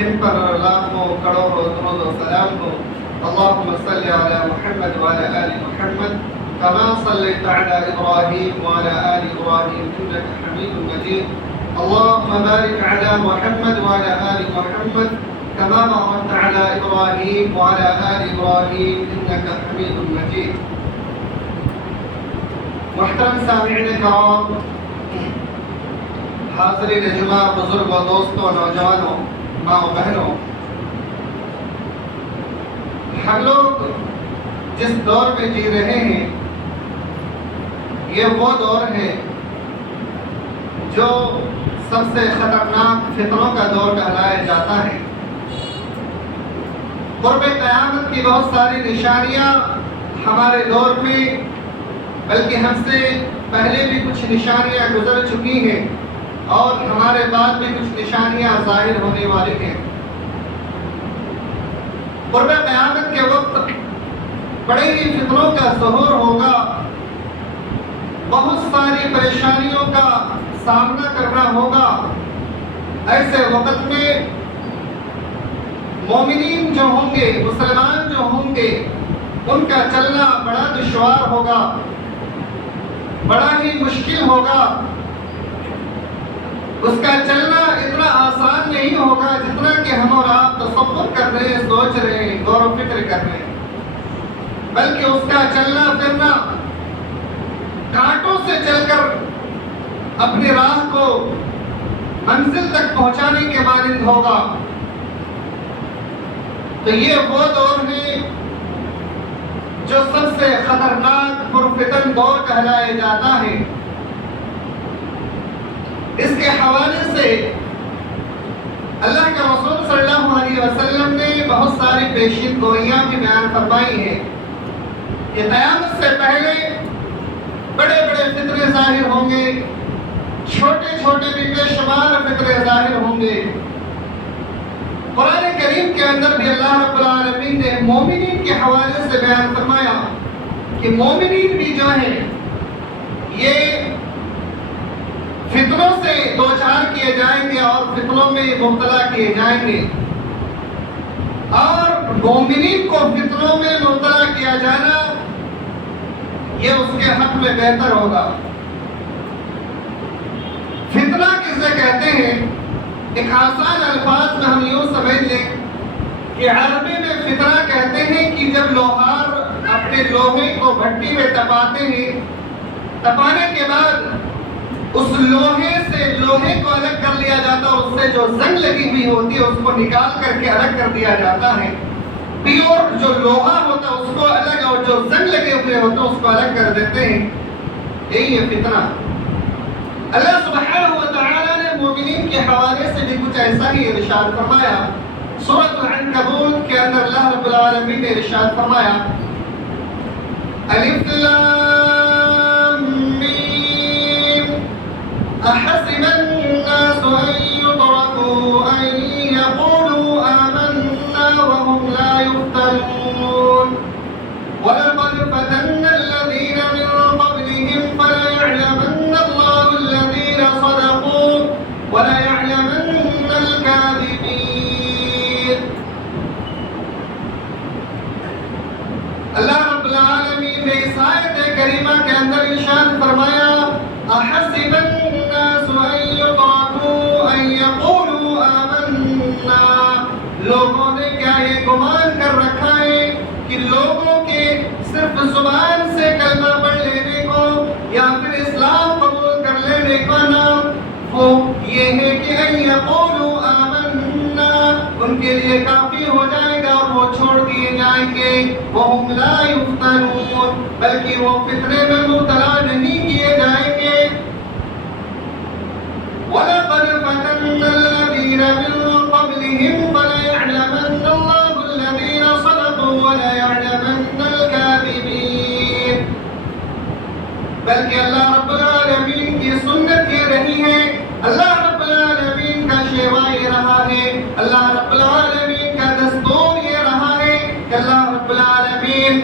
جن پر لاکھوں کروڑوں درود و سلام ہو. اللهم صل على محمد وعلى آل محمد كما صليت على إبراهيم وعلى آل إبراهيم إنك حميد مجيد. اللهم بارك على محمد وعلى آل محمد كما باركت على إبراهيم وعلى آل إبراهيم إنك حميد مجيد. محترم سامعین کرام، حاضرین جمعہ، بزرگوں، دوستوں، نوجوانوں، ماں و بہنوں، ہم لوگ جس دور میں جی رہے ہیں یہ وہ دور ہے جو سب سے خطرناک فتنوں کا دور کہلایا جاتا ہے. قرب قیامت کی بہت ساری نشانیاں ہمارے دور میں بلکہ ہم سے پہلے بھی کچھ نشانیاں گزر چکی ہیں اور ہمارے بعد بھی کچھ نشانیاں ظاہر ہونے والی ہیں. قرب قیامت کے وقت بڑے ہی فتنوں کا ظہور ہوگا، بہت ساری پریشانیوں کا سامنا کرنا ہوگا. ایسے وقت میں مومنین جو ہوں گے، مسلمان جو ہوں گے، ان کا چلنا بڑا دشوار ہوگا، بڑا ہی مشکل ہوگا. اس کا چلنا اتنا آسان نہیں ہوگا جتنا کہ ہم اور آپ تصور کر رہے ہیں، سوچ رہے ہیں، غور و فکر کر رہے ہیں. بلکہ اس کا چلنا پھرنا کانٹوں سے چل کر اپنی راہ کو منزل تک پہنچانے کے مانند ہوگا. تو یہ وہ دور ہے جو سب سے خطرناک پرفتن دور کہلایا جاتا ہے. اس کے حوالے سے اللہ کے رسول صلی اللہ علیہ وسلم نے بہت ساری پیشین گوئیاں بھی بیان فرمائی ہیں کہ قیامت سے پہلے بڑے بڑے فتنے ظاہر ہوں گے، چھوٹے چھوٹے بھی بے شمار فتنے ظاہر ہوں گے. قرآن کریم کے اندر بھی اللہ رب العالمین نے مومنین کے حوالے سے بیان فرمایا کہ مومنین بھی جو ہیں یہ فتنوں سے دوچار کیے جائیں گے اور فتنوں میں مبتلا کیے جائیں گے، اور مومنین کو فتنوں میں مبتلا کیا جانا یہ اس کے حق میں بہتر ہوگا. فتنہ کسے کہتے ہیں؟ ایک آسان الفاظ میں ہم یوں سمجھ لیں کہ عربی میں فتنہ کہتے ہیں کہ جب لوہار اپنے لوہے کو بھٹی میں تپاتے ہیں، تپانے کے بعد اس لوہے سے لوہے کو الگ کر لیا جاتا ہے، اس سے جو زنگ لگی ہوئی ہوتی ہے اس کو نکال کر کے الگ کر دیا جاتا ہے. پیور جو لوہا ہوتا ہے اس کو الگ اور جو زنگ لگے ہوئے ہوتے ہیں اس کو الگ کر دیتے ہیں. یہی ہے فتنہ. اللہ سبحانہ و تعالی نے مومنین کے حوالے سے بھی کچھ ایسا ہی ارشاد فرمایا. سورۃ العنکبوت کے اندر اللہ رب العالمین نے ارشاد فرمایا الف لام میم احسب الناس ان يتركوا ان يقولوا آمنا وهم لا يفتنون ولقد فتنا الذين من قبلهم فليعلمن الله الذين صدقوا وليعلمن الكاذبين. اللہ رب العالمین نے اس آیت کریمہ کے اندر ارشاد فرمایا احسب الناس ان يتركوا ان يقولوا آمنا. لوگوں نے کیا یہ گمان کر رکھا ہے کہ لوگوں کے صرف زبان سے کلمہ پڑھ لینے کو یا پھر اسلام قبول کر لینے کا نام وہ یہ ہے کہ ان یقولوا آمنا، ان کے لیے کافی ہو جائے گا اور وہ چھوڑ دیے جائیں گے. وہم لا یفتنون، بلکہ وہ فتنے میں مبتلا نہیں کیے جائیں گے. وَلَقَدْ فَتَنَّا الَّذِينَ مِن قَبْلِهِمْ فَلَيَعْلَمَنَّ اللَّهُ الَّذِينَ صَدَقُوا وَلَيَعْلَمَنَّ الْكَاذِبِينَ. بلکہ اللہ رب العالمین کی سنت یہ رہی ہے، اللہ رب العالمین کا شیوا یہ رہا ہے، اللہ رب العالمین کا دستور یہ رہا ہے کہ اللہ رب العالمین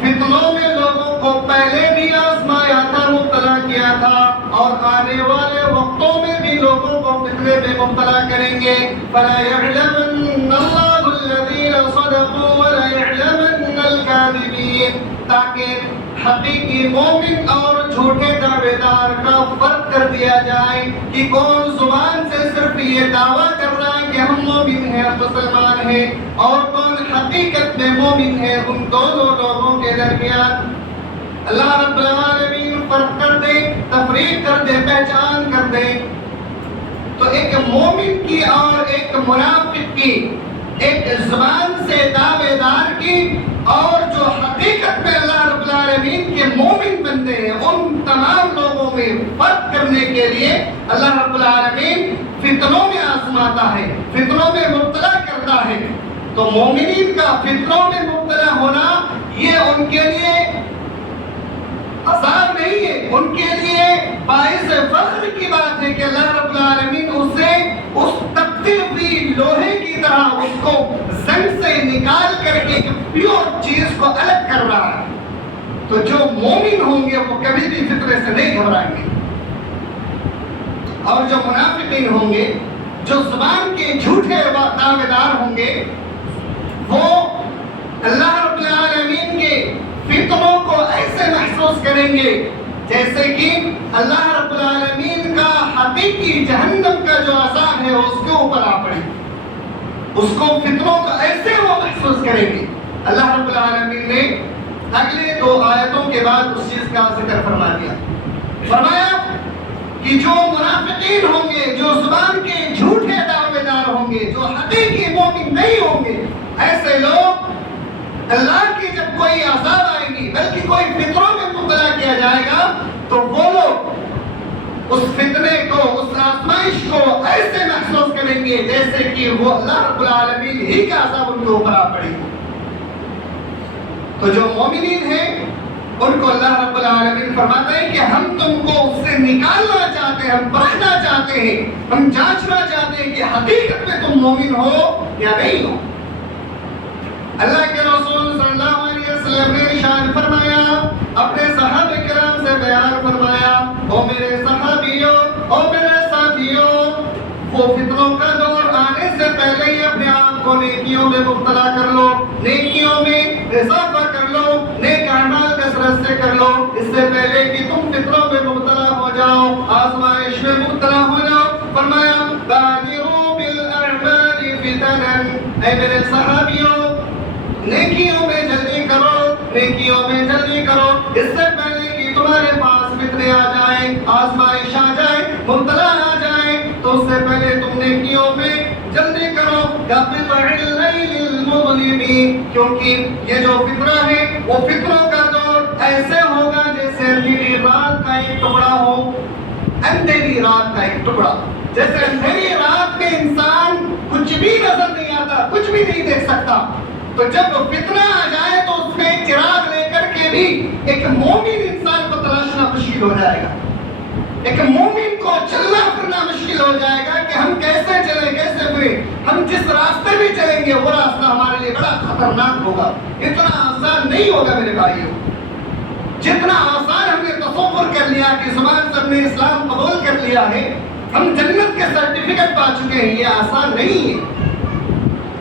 فتنوں میں لوگوں کو پہلے بھی آزمایا تھا، مبتلا کیا تھا، اور آنے والے وقتوں میں بھی لوگوں کو فتنے میں مبتلا کریں گے. فَلَا يَعْلَمَنَّ اللَّهُ الَّذِينَ صَدَقُوا وَلَا يَعْلَمَنَّ الْكَاذِبِينَ. تاکہ حقیقی مومن اور جھوٹے دعوے دار کا فرق کر دیا جائے کہ کون زبان سے صرف یہ دعویٰ کر رہا ہے کہ ہم مومن ہیں، ہم مسلمان ہیں، اور کون حقیقت میں مومن ہے. ان دونوں لوگوں کے درمیان اللہ رب العالمین فرق کر دے، تفریق کر دے، پہچان کر دے. تو ایک مومن کی اور ایک منافق کی، ایک زبان سے دعوے دار کی اور جو حقیقت میں اللہ رب العالمین کے مومن بندے ہیں، ان تمام لوگوں میں فرق کرنے کے لیے اللہ رب العالمین فتنوں میں آزماتا ہے، فتنوں میں مبتلا کرتا ہے. تو مومنین کا فتنوں میں مبتلا ہونا یہ ان کے لیے عذاب نہیں ہے، ان کے لیے باعث فخر کی بات ہے کہ اللہ رب العالمین اسے اس تپتی ہوئی لوہے کی طرح اس کو زنگ سے نکال کر کے ایک پیور چیز کو الگ کر رہا ہے. تو جو مومن ہوں گے وہ کبھی بھی فتنے سے نہیں گھبرائیں گے، اور جو منافقین ہوں گے، جو زبان کے جھوٹے دعوے دار ہوں گے، وہ اللہ رب العالمین کے فتنوں کو ایسے محسوس کریں گے جیسے کہ اللہ رب العالمین کا حقیقی جہنم کا جو عذاب ہے اس کے اوپر آ پڑے. اس کو فتنوں کا ایسے وہ محسوس کریں گے. اللہ رب العالمین نے اگلے 2 آیتوں کے بعد اس چیز کا ذکر فرما دیا. فرمایا کہ جو منافقین ہوں گے، جو زبان کے جھوٹے دعوے دار ہوں گے، جو حقیقی مومن نہیں ہوں گے، ایسے لوگ اللہ کی جب کوئی عذاب آئے گی، بلکہ کوئی فتنوں میں مبتلا کیا جائے گا، تو وہ لوگ اس فتنے کو، اس آزمائش کو ایسے محسوس کریں گے جیسے کہ وہ اللہ رب العالمین ہی کا عذاب ان کے اوپر آ پڑے گا. تو جو مومنین ہیں ان کو اللہ رب العالمین فرماتا ہے کہ ہم تم کو اس سے نکالنا چاہتے ہیں، ہم پرکھنا چاہتے ہیں، ہم جانچنا چاہتے ہیں کہ حقیقت میں تم مومن ہو یا نہیں ہو. اللہ کے رسول صلی اللہ علیہ وسلم نے ارشاد فرمایا، اپنے صحابہ کرام سے بیان فرمایا، او میرے صحابیوں، او میرے ساتھیوں، وہ فتنوں کا دور آنے سے پہلے ہی اپنے آپ کو نیکیوں میں مبتلا کر لو، نیکیوں میں اضافہ کر لو، نیک اعمال کثرت سے کر لو، اس سے پہلے کہ تم فتنوں میں مبتلا ہو جاؤ، آزمائش میں مبتلا ہو جاؤ. فرمایا بادروا بالاعمال فتنا، اے میرے صحابیوں نیکیوں میں جلدی کرو، نیکیوں میں جلدی کرو، اس سے پہلے کہ تمہارے پاس فتنے آ جائیں، آزمائش آ جائے، مبتلا آ جائے، تو اس سے پہلے تم نیکیوں میں جلدی کرو. قطع اللیل المظلم، کیونکہ یہ جو فتنہ ہے وہ فتنوں کا دور ایسے ہوگا جیسے اندھیری رات کا ایک ٹکڑا ہو. اندھیری رات کا ایک ٹکڑا، جیسے اندھیری رات میں انسان کچھ بھی نظر نہیں آتا، کچھ بھی نہیں دیکھ سکتا. تو جب فتنہ آ جائے تو اس میں چراغ لے کر کے بھی ایک مومن انسان کو تلاشنا مشکل ہو جائے گا، ایک مومن کو چلنا پھرنا مشکل ہو جائے گا کہ ہم کیسے چلیں، کیسے پھریں. ہم جس راستے میں چلیں گے وہ راستہ ہمارے لیے بڑا خطرناک ہوگا، اتنا آسان نہیں ہوگا میرے بھائیوں. جتنا آسان ہم نے تصور کر لیا کہ زبان سے ہم نے اسلام قبول کر لیا ہے، ہم جنت کے سرٹیفکیٹ پا چکے ہیں، یہ آسان نہیں ہے.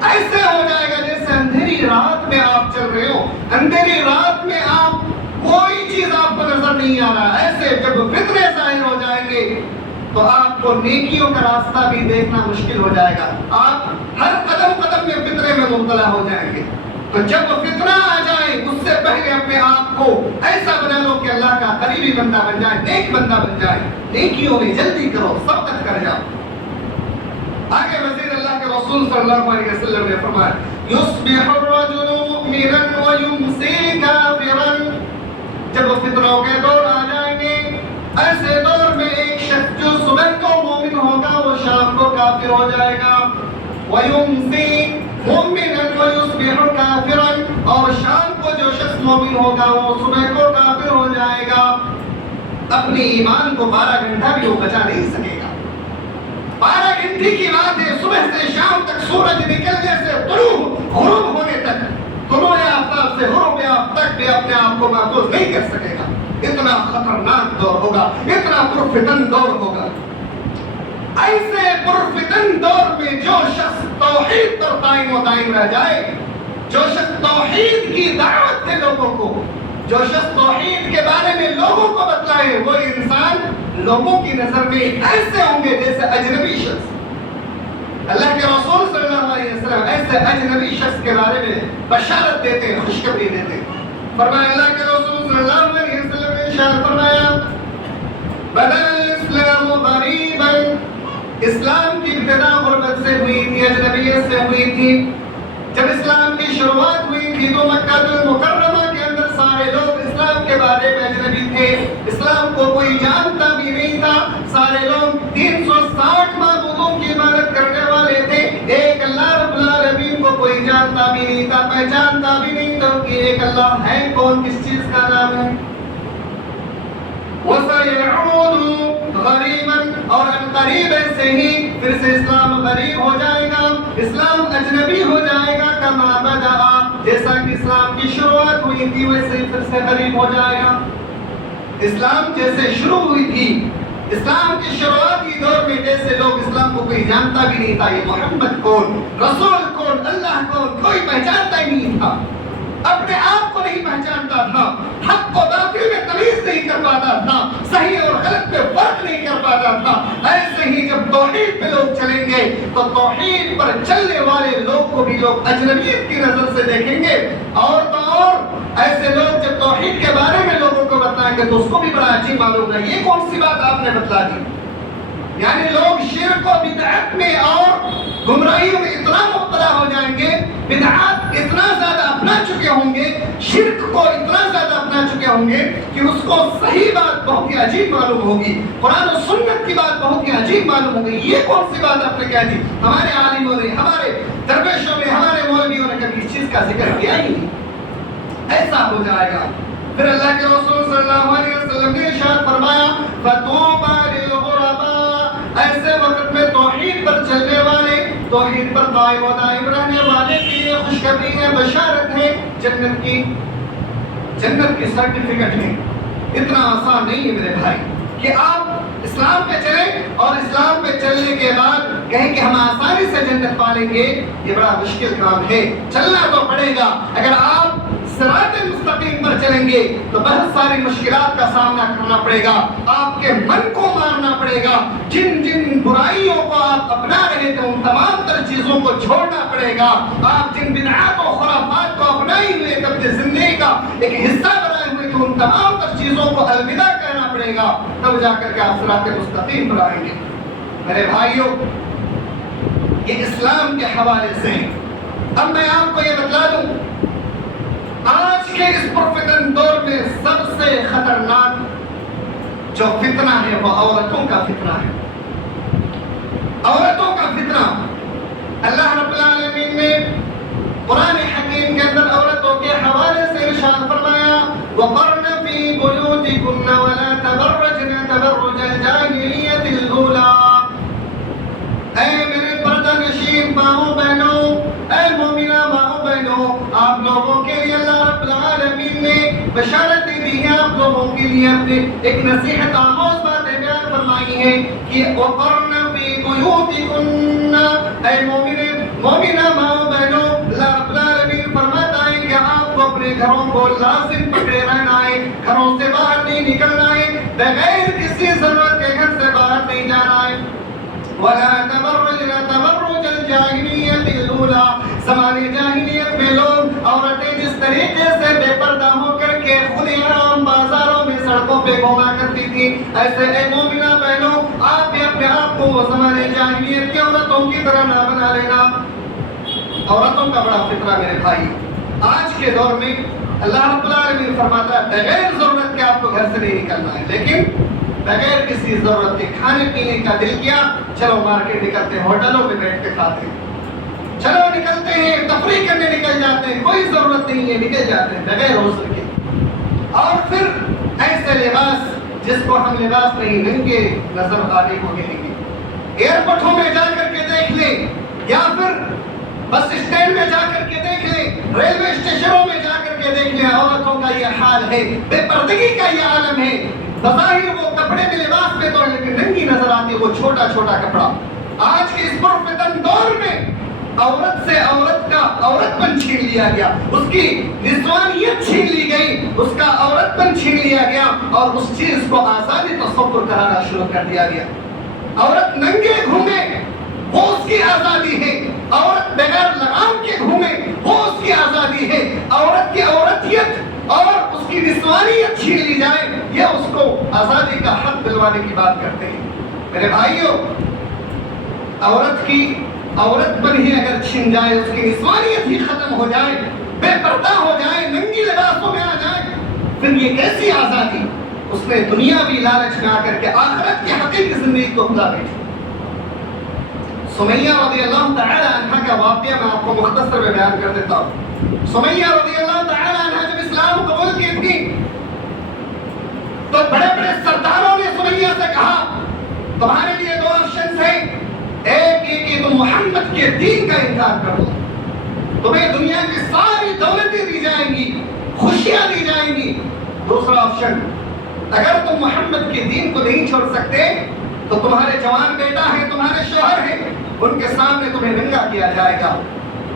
ایسے ہو جائے گا جیسے اندھیری رات میں آپ چل رہے ہو، اندھیری رات میں آپ کوئی چیز آپ کو نظر نہیں آ رہا. ایسے جب فتنے ظاہر ہو جائیں گے تو آپ کو نیکیوں کا راستہ بھی دیکھنا مشکل ہو جائے گا، آپ ہر قدم قدم میں فتنے میں مبتلا ہو جائیں گے. تو جب فتنہ آ جائے اس سے پہلے اپنے آپ کو ایسا بنا لو کہ اللہ کا قریبی بندہ بن جائے، نیک بندہ بن جائے. نیکیوں میں جلدی کرو، سبقت کر جاؤ. آگے مزید اللہ کے رسول صلی اللہ علیہ وسلم نے فرمایا یصبح الرجل مؤمنا ویمسی کافرا. جب فتنوں کے دور آ جائیں گے، ایسے دور میں ایک شخص جو صبح کو مومن ہوگا وہ شام کو کافر ہو جائے گا. ویمسی مؤمنا ویصبح کافرا، اور شام کو جو شخص مومن ہوگا وہ صبح کو کافر ہو جائے گا. اپنی ایمان کو 12 گھنٹہ بھی وہ بچا نہیں سکے گا. 12 گھنٹے کی بات ہے، صبح سے شام تک، سورج نکلنے سے غروب ہونے تک، طلوع آفتاب سے غروب آفتاب تک بھی اپنے آپ کو محفوظ نہیں کر سکے گا. اتنا خطرناک دور ہوگا، اتنا پرفتن دور ہوگا. ایسے پرفتن دور میں جو شخص توحید پر قائم و دائم رہ جائے، جو شخص توحید کی دعوت دے لوگوں کو، جو شخص توحید کے بارے میں لوگوں کو بتلائے، وہ انسان لوگوں کی نظر میں ایسے ہوں گے جیسے اجنبی شخص۔ اللہ کے رسول صلی اللہ علیہ وسلم ایسے اجنبی شخص کے بارے میں بشارت دیتے ہیں، خوشخبری دیتے ہیں۔ فرمایا اللہ کے رسول صلی اللہ علیہ وسلم نے ارشاد فرمایا بدأ الاسلام غریبا، اسلام کی ابتدا غربت سے ہوئی تھی، اجنبیت سے ہوئی تھی۔ جب اسلام کی شروعات ہوئی تھی تو مکہ المکرمہ کے اندر سارے لوگ اسلام کے بارے میں اجنبی تھے، اسلام کو کوئی جانتا بھی نہیں تھا۔ سارے لوگ 360 معبودوں کی عبادت کرنے والے تھے، ایک اللہ رب العالمین کو کوئی جانتا بھی نہیں تھا، پہچانتا بھی نہیں تھا کہ ایک اللہ ہے کون، کس چیز کا نام ہے۔ وَسَيَعُودُ غَرِيبًا، اور قریب سے ہی پھر سے اسلام غریب ہو جائے گا، اسلام اجنبی ہو جائے گا، کما بدأ، جیسا کہ اسلام کی شروعات ہوئی تھی ویسے ہی پھر سے غریب ہو جائے گا۔ اسلام جیسے شروع ہوئی تھی، اسلام کی شروعاتی دور میں جیسے لوگ اسلام کو کوئی جانتا بھی نہیں تھا، یہ محمد کون، رسول کون، اللہ کون، کوئی پہچانتا ہی نہیں تھا، اپنے آپ کو نہیں پہچانتا تھا، حق و باطل میں تمیز نہیں کر پاتا تھا، صحیح اور غلط میں فرق نہیں کر پاتا تھا۔ ایسے ہی جب توحید پہ لوگ چلیں گے تو توحید پر چلنے والے لوگ کو بھی لوگ اجنبیت کی نظر سے دیکھیں گے، اور تو اور ایسے لوگ جب توحید کے بارے میں لوگوں کو بتائیں گے تو اس کو بھی بڑا عجیب معلوم ہے، یہ کون سی بات آپ نے بتلا دی۔ یعنی لوگ شرک و بدعت میں اور گمراہیوں میں اتنا مبتلا ہو جائیں گے، بدعات اتنا زیادہ اپنا چکے ہوں گے، شرک کو اتنا زیادہ اپنا چکے ہوں گے کہ اس کو صحیح بات بہت ہی عجیب معلوم ہوگی، قرآن و سنت کی بات بہت ہی عجیب معلوم ہوگی۔ یہ کون سی بات آپ نے کہہ دی؟ ہمارے عالموں نے، ہمارے درویشوں نے، ہمارے مولویوں نے کبھی اس چیز کا ذکر کیا ہی نہیں۔ ایسا ہو جائے گا۔ پھر اللہ کے رسول صلی اللہ علیہ وسلم نے ارشاد فرمایا فَطُوبَى لِلْغُرَبَاء، ایسے وقت میں توحید پر چلنے والے، توحید پر قائم و دائم رہنے والے کے لیے خوشخبری ہے، بشارت ہے، جنت کی سرٹیفکیٹ ہے۔ اتنا آسان نہیں ہے میرے بھائی کہ آپ اسلام پہ چلیں اور اسلام پہ چلنے کے بعد کہیں کہ ہم آسانی سے جنت پالیں گے، یہ بڑا مشکل کام ہے، چلنا تو پڑے گا۔ اگر آپ صراط مستقیم پر چلیں گے تو بہت ساری مشکلات کا سامنا کرنا پڑے گا، آپ کے من کو مارنا پڑے گا، جن جن برائیوں کو آپ اپنا رہے تھے ان تمام تر چیزوں کو چھوڑنا پڑے گا، آپ جن بدعات و خرافات کو اپنائے ہوئے تھے، اپنے زندگی کا ایک حصہ بنائے ہوئے تھے، ان تمام تر چیزوں کو الوداع کہنا پڑے گا، تب جا کر کے آپ صراط مستقیم پر آئیں گے۔ میرے بھائیوں، یہ اسلام کے حوالے سے اب میں آپ کو یہ بتلا دوں، آج کے اس پرفتن دور میں سب سے خطرناک جو فتنہ ہے وہ عورتوں کا فتنہ ہے، عورتوں کا فتنہ۔ اللہ رب العالمین نے قرآن حکیم کے اندر عورتوں کے حوالے سے ارشاد فرمایا وَقَرْنَ فِي بُيُوتِكُنَّ وَلَا تَبَرَّجْنَ تَبَرُّجَ الْجَاهِلِيَّةِ الْأُولَىٰ، اے میرے پردہ نشین ماؤں بہنوں، اے مومنہ ماؤں بہنوں، آپ لوگوں کے لیے اللہ رب العالمین نے بشارت دی ہے، آپ لوگوں کے لیے اپنے ایک نصیحت آموز باتیں بیان فرمائی ہیں کہ وَقَرْنَ فِي بُيُوتِكُنَّ، اے مومنہ ماؤں بہنوں، اللہ رب العالمین فرماتا ہے کہ آپ کو اپنے گھروں کو لازم پکڑے رہنا ہے، گھروں سے باہر نہیں نکلنا ہے، بغیر کسی ضرورت کے گھر سے باہر نہیں جانا ہے۔ وَلَا تَبَرُّجْنَ تَبَرُّجَ الْجَاهِلِيَّةِ الْأُولَىٰ، زمانے جاہلیت میں لوگ عورتیں جس طریقے سے بے پردہ ہو کر کے کھلے عام بازاروں میں سڑکوں پہ گھوما کرتی تھی، ایسے اے مومنہ بہنوں آپ بھی اپنے آپ کو زمانے جاہلیت کی عورتوں کی طرح نہ بنا لینا۔ عورتوں کا بڑا فطرہ میرے بھائی، آج کے دور میں اللہ رب العالمین فرماتا ہے بغیر ضرورت کے آپ کو گھر سے نہیں نکلنا ہے، لیکن بغیر کسی ضرورت کے کھانے پینے کا دل کیا، چلو مارکیٹ نکلتے ہیں، ہوٹلوں میں بیٹھ کے کھاتے ہیں، چلو نکلتے ہیں تفریح کرنے نکل جاتے ہیں، کوئی ضرورت نہیں ہے نکل جاتے ہیں بغیر عذر کے۔ اور پھر ایسے لباس جس کو ہم لباس نہیں ننگے نظر آنے کو کہیں گے، ایئرپورٹوں میں جا کر کے دیکھ لیں یا پھر بس اسٹینڈ میں جا کر کے دیکھ لیں، ریلوے اسٹیشنوں میں جا کر کے دیکھ لیں، عورتوں کا یہ حال ہے، بے پردگی کا یہ عالم ہے۔ بظاہر وہ کپڑے میں لباس میں تو لیکن ننگی نظر آتی وہ چھوٹا چھوٹا کپڑا. آج کے اس پرفتن دور میں عورت سے عورت پن چھین لیا گیا, اس کی نسوانیت چھین لی گئی, اس کا عورت پن چھین لیا گیا اور اس چیز کو آزادی تصور کرانا شروع کر دیا گیا. عورت ننگے گھومے وہ اس کی آزادی ہے, عورت بغیر لگام کے گھومے وہ اس کی آزادی ہے. عورت کی عورتیت اور اس کی نسوانیت چھین لی جائے یہ اس کو آزادی کا حق دلوانے کی بات کرتے ہیں. میرے بھائیوں, عورت پر ہی اگر چھن جائے, اس کی نسوانیت ہی ختم ہو جائے, بے پردہ ہو جائے, ننگی لباسوں میں آ جائے, پھر یہ کیسی آزادی؟ اس نے دنیاوی لالچ میں آ کر کے آخرت کی حقیقی زندگی کو بھلا بیٹھی. سمیہ رضی اللہ تعالی عنہ کا واقعہ میں آپ کو مختصر میں بیان کر دیتا ہوں. سمیہ رضی اللہ تعالی عنہ جب اسلام قبول کی تھی تو بڑے بڑے سرداروں نے سمیہ سے کہا تمہارے لیے دو آپشنز ہیں, ایک یہ کہ تم محمد کے دین کا انکار کر دو, تمہیں دنیا کی ساری دولتیں دی جائیں گی, خوشیاں دی جائیں گی. دوسرا آپشن, اگر تم محمد کے دین کو نہیں چھوڑ سکتے تو تمہارے جوان بیٹا ہے, تمہارے شوہر ہیں, ان کے سامنے تمہیں ننگا کیا جائے گا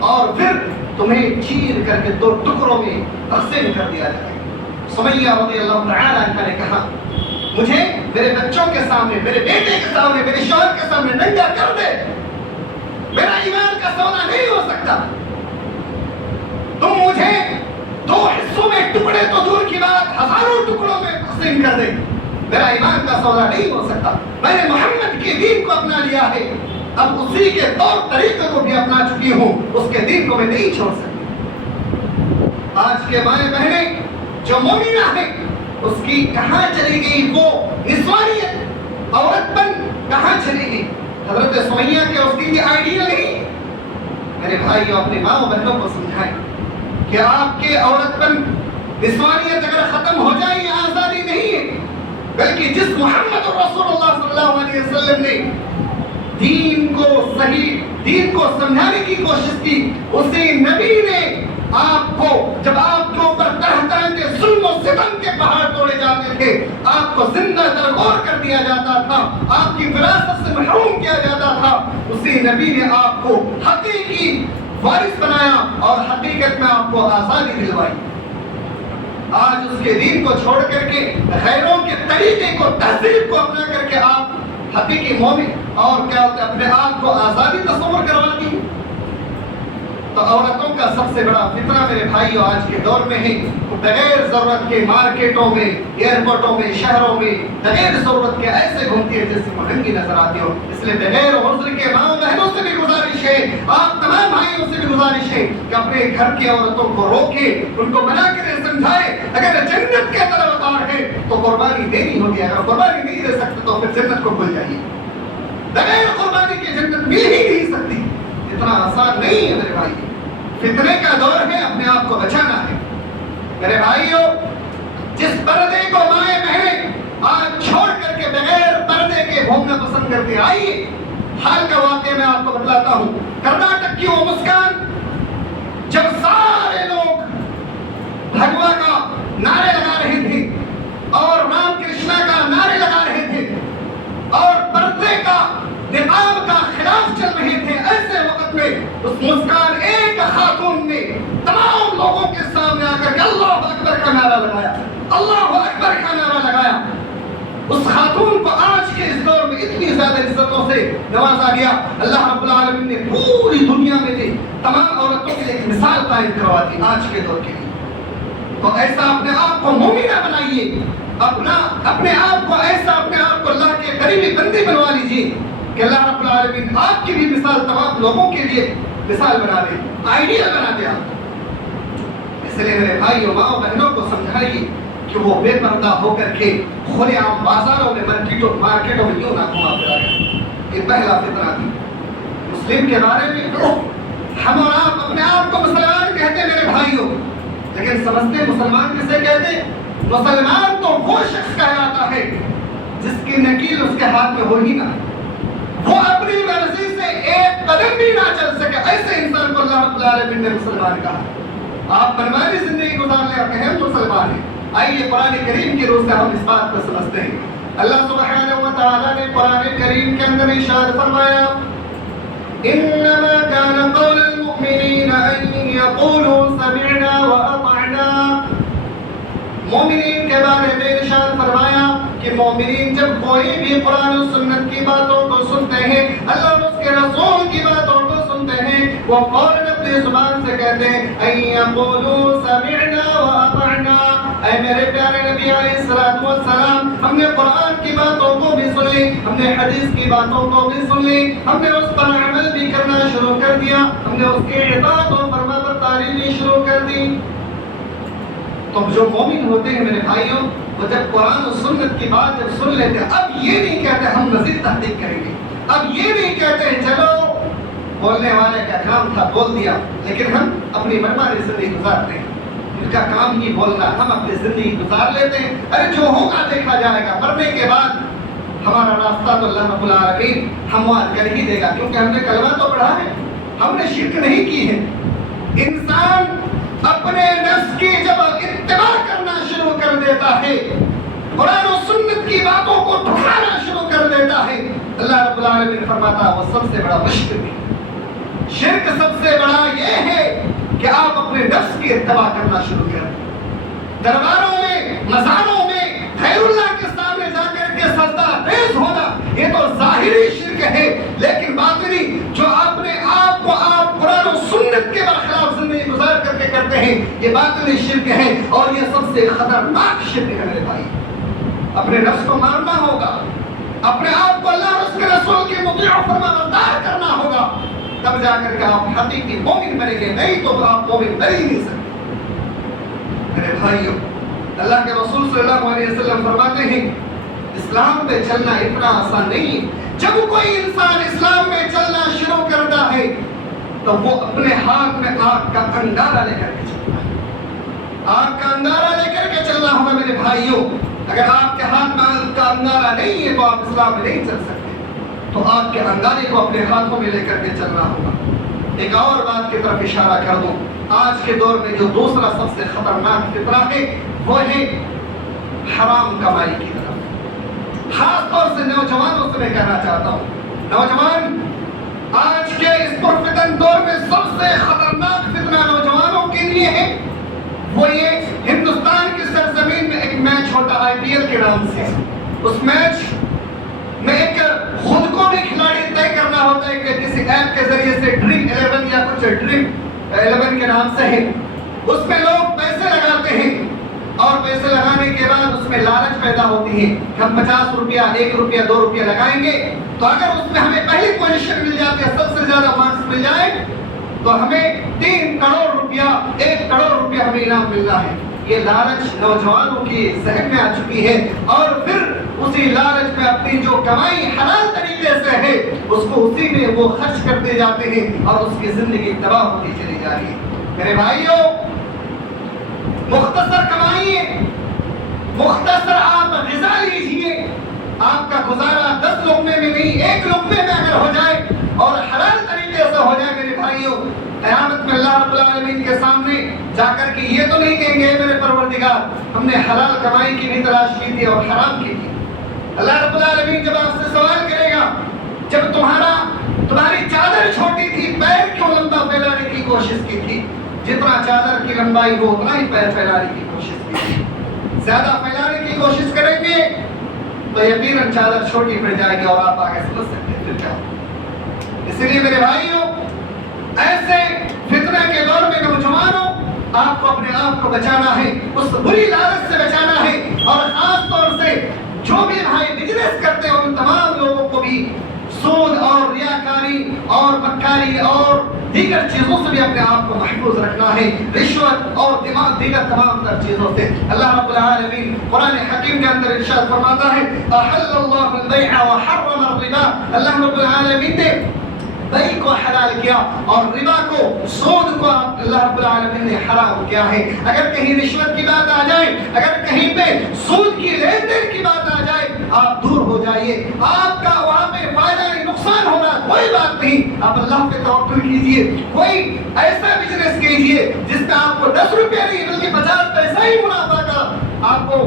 اور پھر تمہیں چیر کر کے دو ٹکڑوں میں تقسیم کر دیا جائے گا. سمیہ رضی اللہ تعالی عنہ نے کہا مجھے میرے بچوں کے سامنے, میرے بیٹے کے سامنے, میرے شوہر کے سامنے ننگا کر دے, میرا ایمان کا سودا نہیں ہو سکتا. تم مجھے دو حصوں میں ٹکڑے تو دور کی بات ہزاروں ٹکڑوں میں تقسیم کر دے, میرا ایمان کا سودا نہیں ہو سکتا. میں نے محمد کے دین کو اپنا لیا ہے, اب اسی کے طور طریقے کو بھی اپنا چکی ہوں, اس کے دین کو میں نہیں چھوڑ سکتی. آج کے مائیں بہنیں جو مومنہ ہیں اس کی کہاں چلی گئی وہ نسوانیت, عورت پن کہاں چلی گئی؟ حضرت سمیہ کے اس کی آئیڈیل نہیں. میرے بھائیوں اپنے ماں و بہنوں کو سمجھائیں کہ آپ کے عورت پن نسوانیت اگر ختم ہو جائے یہ آزادی نہیں ہے, بلکہ جس محمد رسول اللہ صلی اللہ علیہ وسلم نے دین کو سمجھانے کی کوشش کی, اسی نبی نے آپ کو جب آپ کے اوپر طرح طرح کے ظلم و ستم کے پہاڑ توڑے جاتے تھے, آپ کو زندہ درگور کر دیا جاتا تھا, آپ کی وراثت سے محروم کیا جاتا تھا, اسی نبی نے آپ کو حقیقی وارث بنایا اور حقیقت میں آپ کو آزادی دلوائی. آج اس کے دین کو چھوڑ کر کے غیروں کے طریقے کو, تہذیب کو اپنا کر کے آپ حقیقی مومن اور کیا ہوتا ہے اپنے آپ کو آزادی تصور کرواتی ہیں. تو عورتوں کا سب سے بڑا فتنہ میرے بھائیو آج کے دور میں ہے, بغیر ضرورت کے مارکیٹوں میں, ایئرپورٹوں میں, شہروں میں بغیر ضرورت کے ایسے گھومتی ہے جیسے مہنگی نظر آتی ہو. اس لیے بغیر عذر کے ماں بہنوں سے بھی گزارش ہے, آپ تمام بھائیوں سے بھی گزارش ہے کہ اپنے گھر کی عورتوں کو روکے, ان کو منع کرے, سمجھائے اگر جنت کے طلبگار ہے تو قربانی دینی ہوگی, اگر قربانی نہیں دے سکتے تو پھر جنت کو بھول جائیے. بغیر قربانی کی جنت مل ہی نہیں سکتی. اتنا آسان نہیں ہے میرے بھائی, فتنے کا دور ہے, اپنے آپ کو بچانا ہے. میرے بھائیوں جس پردے کو مائیں بہنیں آج چھوڑ کر کے بغیر پردے کے گھومنا پسند کرتے, آئیے حال کا واقعہ میں آپ کو بتلاتا ہوں. کرناٹک کی وہ مسکان جب سارے لوگ بھگوا کا نعرے لگا رہے تھے اور رام کرشنا کا نعرے لگا رہے تھے اور پردے کا نقاب کا خلاف چل رہے تھے, ایسے وقت میں اس مسکان ایک خاتون نے تمام لوگوں کے سامنے آ کر اللہ اکبر کا نعرہ لگایا, اللہ اکبر کا نعرہ لگایا. اس خاتون کو آج کے اس دور میں اتنی زیادہ عزتوں سے نوازا گیا, اللہ رب العالمین نے پوری دنیا میں سے تمام عورتوں کے لیے ایک مثال قائم کروا دی آج کے دور کے لیے. تو ایسا اپنے آپ کو مومنہ بنائیے, اپنے آپ کو ایسا اپنے آپ کو اللہ کے قریبی بندی بنوا لیجیے کہ اللہ رب العالمین آپ کی بھی مثال تمام لوگوں کے لیے مثال بنا دے, آئیڈیل بنا دے آپ. اس لیے میرے بھائیوں ماں بہنوں کو سمجھائیے کہ وہ بے پردہ ہو کر کے کھلے عام بازاروں میں مارکیٹوں میں کیوں نہ گھما پھرا کریں. یہ پہلا فتنہ تھی. مسلم کے بارے میں ہم اور آپ اپنے آپ کو مسلمان کہتے ہیں میرے بھائیوں, لیکن سمجھتے مسلمان کسے کہتے؟ مسلمان تو وہ شخص کہلاتا ہے جس کی نکیل اس کے ہاتھ میں ہو ہی نہ, وہ اپنی مرضی سے ایک قدم بھی نہ چل سکے, ایسے انسان کو اللہ رب العالمین نے مسلمان کہا. آپ منمانی زندگی گزار لے اور کہیں ہم مسلمان ہیں. آئیے قرآن کریم کی روح سے ہم اس بات کو سمجھتے ہیں اللہ سبحانہ و تعالیٰ نے قرآن کریم کے اندر ارشاد فرمایا انما كان قول المؤمنین ان یقولوا سمعنا واطعنا. مومنین کے بارے میں ارشاد فرمایا کہ مومنین جب کوئی بھی قرآن و سنت کی باتوں کو سنتے ہیں، اللہ اور اس کے رسول کی باتوں کو سنتے ہیں، وہ فوراً اپنی زبان سے کہتے ہیں ان یقولوا سمعنا واطعنا. اے میرے پیارے نبی علیہ الصلوۃ والسلام، ہم نے قرآن کی باتوں کو بھی سن لی، ہم نے حدیث کی باتوں کو بھی سن لی، ہم نے اس پر عمل بھی کرنا شروع کر دیا، ہم نے اس کی اطاعت و فرمانبرداری بھی شروع کر دی. تو جو مومن ہوتے ہیں میرے بھائیوں، وہ جب قرآن و سنت کی بات جب سن لیتے ہیں، اب یہ نہیں کہتے ہم مزید تحقیق کریں گے، اب یہ نہیں کہتے ہیں چلو بولنے والے کا کام تھا بول دیا لیکن ہم اپنی منمانی زندگی گزارتے ہیں، ان کا کام ہی بولنا، ہم اپنی زندگی گزار لیتے ہیں. ارے جو ہوگا دیکھا جائے گا، مرنے کے بعد ہمارا راستہ تو اللہ رب العالمین ہموار کر ہی دے گا، کیونکہ ہم نے کلمہ تو پڑھا ہے، ہم نے شرک نہیں کی ہے. انسان اپنے نفس کی جب اتباع کرنا شروع کر دیتا ہے، قرآن و سنت کی باتوں کو ٹھکرانا شروع کر دیتا ہے، اللہ رب العالمین فرماتا ہے وہ سب سے بڑا مشرک ہے. شرک سب سے بڑا یہ ہے کہ آپ اپنے نفس کی اتباع کرنا شروع کریں. درباروں میں، مزاروں میں غیر اللہ کے سامنے جا کر کے سجدہ ریز ہونا، یہ تو ظاہری شرک ہے، لیکن باطنی جو اپنے آپ کو آپ قرآن و سنت کے برخلاف زندگی گزار کر کے کرتے ہیں، یہ باطنی شرک ہے اور یہ سب سے خطرناک شرک ہے میرے بھائی. اپنے نفس کو مارنا ہوگا، اپنے آپ کو اللہ اور اس کے رسول کی مطیع و فرمانبردار کرنا ہوگا، تب جا کر کے آپ حقیقی مومن بنیں گے، نہیں تو آپ مومن بن ہی نہیں سکتے. میرے بھائیوں، اللہ کے رسول صلی اللہ علیہ وسلم فرماتے ہیں اسلام میں چلنا اتنا آسان نہیں. جب کوئی انسان اسلام میں چلنا شروع کرتا ہے تو وہ اپنے ہاتھ میں آگ کا انگارہ لے کر کے چلتا ہے. آگ کا انگارہ لے کر کے چلنا ہوگا میرے بھائیوں. اگر آپ کے ہاتھ میں آگ کا انگارہ نہیں ہے تو آپ اسلام میں نہیں چل سکتے، تو آگ کے انگارے کو اپنے ہاتھوں میں لے کر کے چلنا ہوگا. ایک اور بات کی طرف اشارہ کر دوں، آج کے دور میں جو دوسرا سب سے خطرناک فطرہ ہے وہ ہے حرام کمائی کی طرف. خاص طور سے نوجوانوں سے میں کہنا چاہتا ہوں، نوجوان آج کے اس پرفتن دور میں سب سے خطرناک فتنہ نوجوانوں کے لیے ہے وہ یہ ہندوستان کی سرزمین میں ایک میچ ہوتا IPL کے نام سے. اس میچ میں ایک خود کو بھی کھلاڑی طے کرنا ہوتا ہے کہ کسی ایپ کے ذریعے سے ڈریم 11 یا کچھ ڈریم 11 کے نام سے ہے، اس میں لوگ پیسے لگاتے ہیں اور پیسے لگانے کے بعد اس میں لالچ پیدا ہوتی ہے کہ ہم 50 روپیہ 1 روپیہ 2 روپیہ لگائیں گے تو اگر اس میں ہمیں پہلی پوزیشن مل جاتی ہے، سب سے زیادہ مارکس مل جائے تو ہمیں 3 کروڑ روپیہ 1 کروڑ روپیہ ہمیں انعام مل رہا ہے. یہ لالچ نوجوانوں کی ذہن میں آ چکی ہے اور پھر اسی لالچ میں اپنی جو کمائی حلال طریقے سے ہے اس کو اسی میں وہ خرچ کرتے جاتے ہیں اور اس کی زندگی تباہ ہوتی چلی جا رہی ہے. میرے بھائیوں، مختصر کمائیے، مختصر آپ غذا لیجیے. آپ کا گزارا 10 لقمے میں نہیں 1 لقمے میں اگر ہو جائے اور حلال طریقے سے ہو جائے میرے بھائیوں، قیامت میں اللہ رب العالمین کے سامنے جا کر کے یہ تو نہیں کہیں گے میرے پروردگار ہم نے حلال کمائی کی بھی تلاش کی تھی اور حرام کی تھی. اللہ رب العالمین جب آپ سے سوال کرے گا جب تمہاری چادر چھوٹی تھی پیر کیوں لمبا پھیلانے کی کوشش کی تھی؟ جتنا چادر کی لمبائی ہو اتنا ہی پیر پھیلانے کی کوشش کی تھی. زیادہ پھیلانے کی کوشش کریں گے تو یقیناً چادر چھوٹی پڑ جائے گی اور آپ آگے سمجھ سکتے ہیں پھر کیا. اسی لیے میرے بھائیوں، ایسے فتنہ کے دور میں نوجوانوں آپ کو اپنے آپ کو بچانا ہے، اس بری لالچ سے بچانا ہے اور خاص طور سے جو بھی بھائی بزنس کرتے ہیں ان تمام لوگوں کو بھی سود اور ریاکاری اور مکاری اور دیگر چیزوں سے بھی اپنے آپ کو محفوظ رکھنا ہے، رشوت اور دیگر تمام تر چیزوں سے. اللہ رب العالمین قرآن حکیم کے اندر ارشاد فرماتا ہے احل اللہ البیع وحرم الربا. اللہ رب العالمین نے بیع کو حلال کیا اور ربا کو، سود کو اللہ رب العالمین نے حرام کیا ہے. اگر کہیں رشوت کی بات آ جائے، اگر کہیں پہ سود کی لین دین کی بات آ جائے، آپ دور ہو جائیے. آپ کا وہاں پہ فائدہ نقصان ہونا کوئی بات نہیں، آپ اللہ پہ توکل کیجئے. کوئی ایسا بزنس کیجئے جس میں آپ کو 10 روپیہ نہیں بلکہ 50 پیسہ ہی منافع کا آپ کو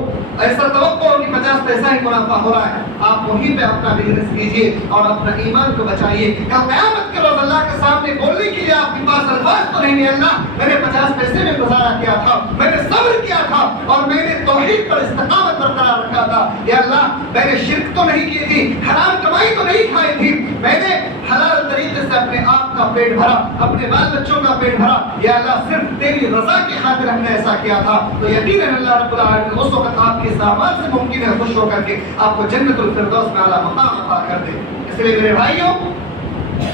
ایسا توقع ہو کہ 50 پیسہ ہی منافع ہو رہا ہے، آپ وہیں پہ اپنا بزنس کیجیے اور اپنا ایمان کو بچائیے. قیامت کے روز اللہ کے سامنے بولنے کے لیے آپ کے پاس الفاظ تو نہیں ہے، اللہ میں نے 50 پیسے میں گزارا کیا تھا، میں نے صبر کیا تھا اور میں نے توحید پر استقامت برقرار رکھا تھا. یا اللہ میں نے شرک تو نہیں کی تھی، حرام کمائی تو نہیں کھائی تھی، میں نے حلال طریقے سے اپنے آپ کا پیٹ بھرا، اپنے بال بچوں کا پیٹ بھرا. یا اللہ صرف تیری رضا کی خاطر ہم نے ایسا کیا تھا. تو یقیناً اللہ رب العالمین اس وقت آپ کے اعمال سے ممکن ہے خوش ہو کر کے آپ کو جنت الفردوس میں اعلیٰ مقام عطا کر دے. اس لیے میرے بھائیوں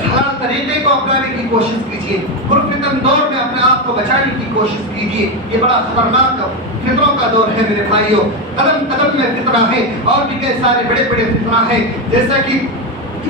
حلال طریقے کو اپنانے کی کوشش کیجیے، پرفتن دور میں اپنے آپ کو بچانے کی کوشش کیجیے. یہ بڑا خطرناک فطروں کا دور ہے میرے بھائیوں، قدم قدم میں فطرہ ہے اور بھی کئی سارے بڑے بڑے فطرہ ہیں. جیسا کہ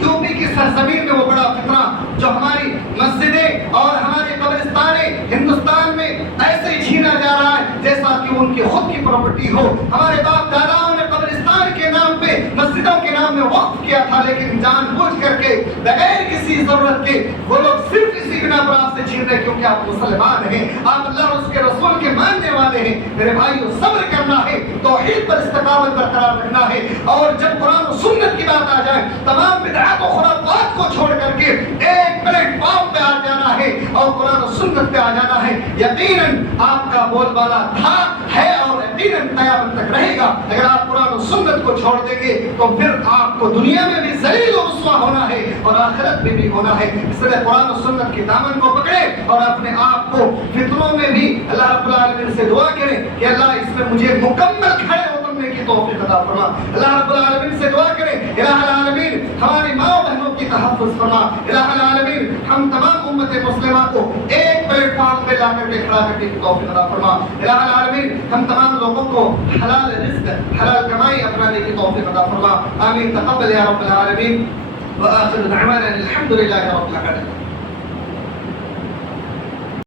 یوپی کی سرزمین میں وہ بڑا فطرہ جو ہماری مسجدیں اور ہمارے قبرستانیں ہندوستان میں ایسے ہی چھینا جا رہا ہے جیسا کہ ان کی خود کی پراپرٹی ہو. ہمارے باپ داداؤں نے قبرستان کے نام پہ مسجدوں کے نام میں وقف کیا تھا، لیکن جان بوجھ کر کے بغیر کسی ضرورت کے وہ لوگ صرف اسی بنا پر آپ سے چھین رہے کیونکہ آپ مسلمان ہیں، آپ اللہ اور اس کے رسول کے ماننے والے ہیں. میرے بھائیو صبر کرنا ہے، توحید پر استقامت برقرار رکھنا ہے، اور جب قرآن و سنت کی بات آ جائے تمام بدعات و خرافات کو چھوڑ کر کے ایک پلیٹ فارم پہ آ جانا ہے اور قرآن و سنت پہ آ جانا ہے. یقیناً آپ کا بول بالا تھا، ہے اور یقیناً قیامت تک رہے گا. اگر آپ قرآن و سنت کو چھوڑ دیں گے تو پھر آپ کو دنیا میں بھی ذلیل و رسوا ہونا ہے اور آخرت میں بھی ہونا ہے. اس لیے قرآن و سنت کے دامن کو پکڑے اور اپنے آپ کو فتنوں میں بھی اللہ رب العالمین سے دعا کریں کہ اللہ اس میں مجھے مکمل کھڑے اترنے کی توفیق عطا فرما. اللہ رب العالمین سے دعا کریں الہ العالمین ہماری ماں بہنوں کی تحفظ فرما. الہ العالمین ہم تمام امت مسلمہ کو ایک پلیٹ فارم پہ لا کر کے کھڑا کرنے کی توفیق عطا فرما. الہ العالمین ہم تمام لوگوں کو حلال رزق، حلال کمائی اپنانے کی توفیق عطا فرما. آمین. تقبل یا رب العالمین. وآخر دعوانا الحمد لله رب العالمين.